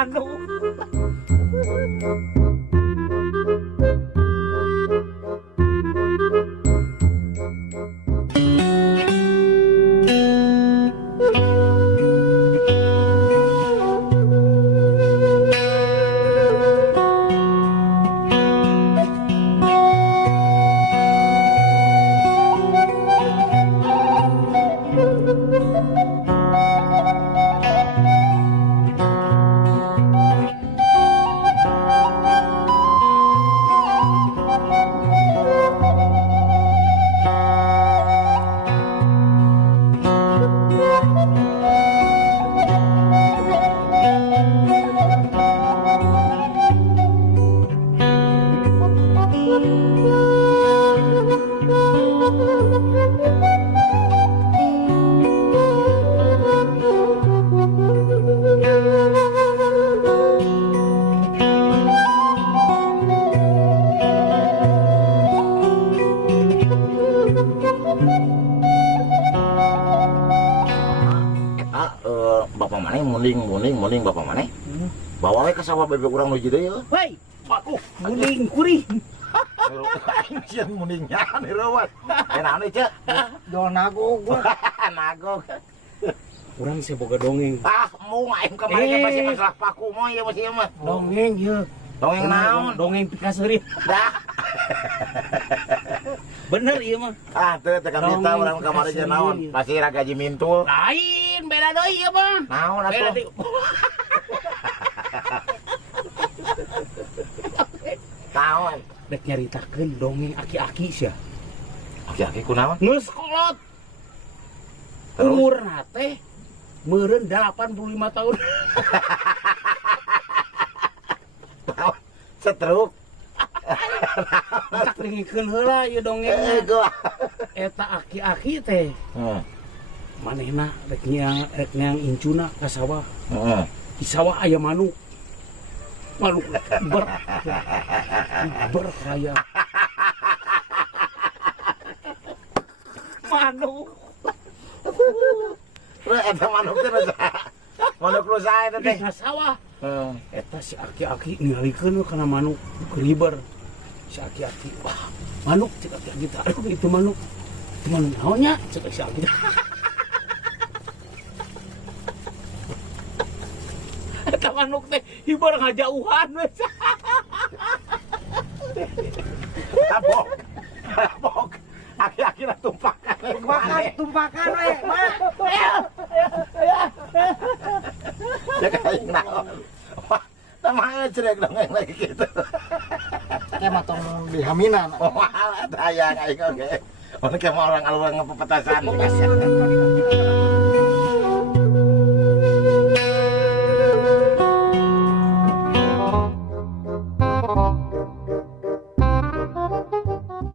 Manuk. Bapak mana muning bapak mana? Bawa we ka sawah bebek urang nuju deui yeuh. Woi, muning kuring. Aing sieun muningnya nih rawat. Enak nih cek. Jual nagog gua. Nagog. Urang sih boga dongeng. Mu aing kemarin ge masih masalah paku mah ya masih mah. Dongeng yeuh. Dongeng naon? Dongeng pikaseurit. Dah. Bener ieu mah. Teu tekan kita urang kamari ge naon? Pasti ra gaji mintul. Lain, beda deui ieu mah. Naon Beda atuh? deui. Naon? Dek nyaritakeun dongeng aki-aki sia. Aki-aki kunaon? Geus kolot. Terus? Umurna teh meureun 85 tahun. Setruk. Tak dengikeun heula ieu dongengna. Gua. Eta aki-aki teh Heeh. manehna rek nyang incuna ka sawah. Heeh. Di sawah aya manuk. Manuk berkaya. Manuk. Eta manuk teh nu saha? Manuk lu saha eta teh? Di sawah. Heeh. Eta si aki-aki ningalikeun kana manuk keliber. Si aki-aki, wah, manuk cek aki-aki teh. Aduh itu manuk. Itu manuk naon nya? Cek si aki. Eta manuk teh hibar ngajauhan we. Tabok. Tabok. Aki-aki lah tumpakan. Tumpakan we, Mak. Ya kayak naon. Wah, tamaha cerek dongeng lagi gitu. Kayak matong di haminan. Oh, alat aya kayak oke. Orang kayak orang alur ngepepetasan.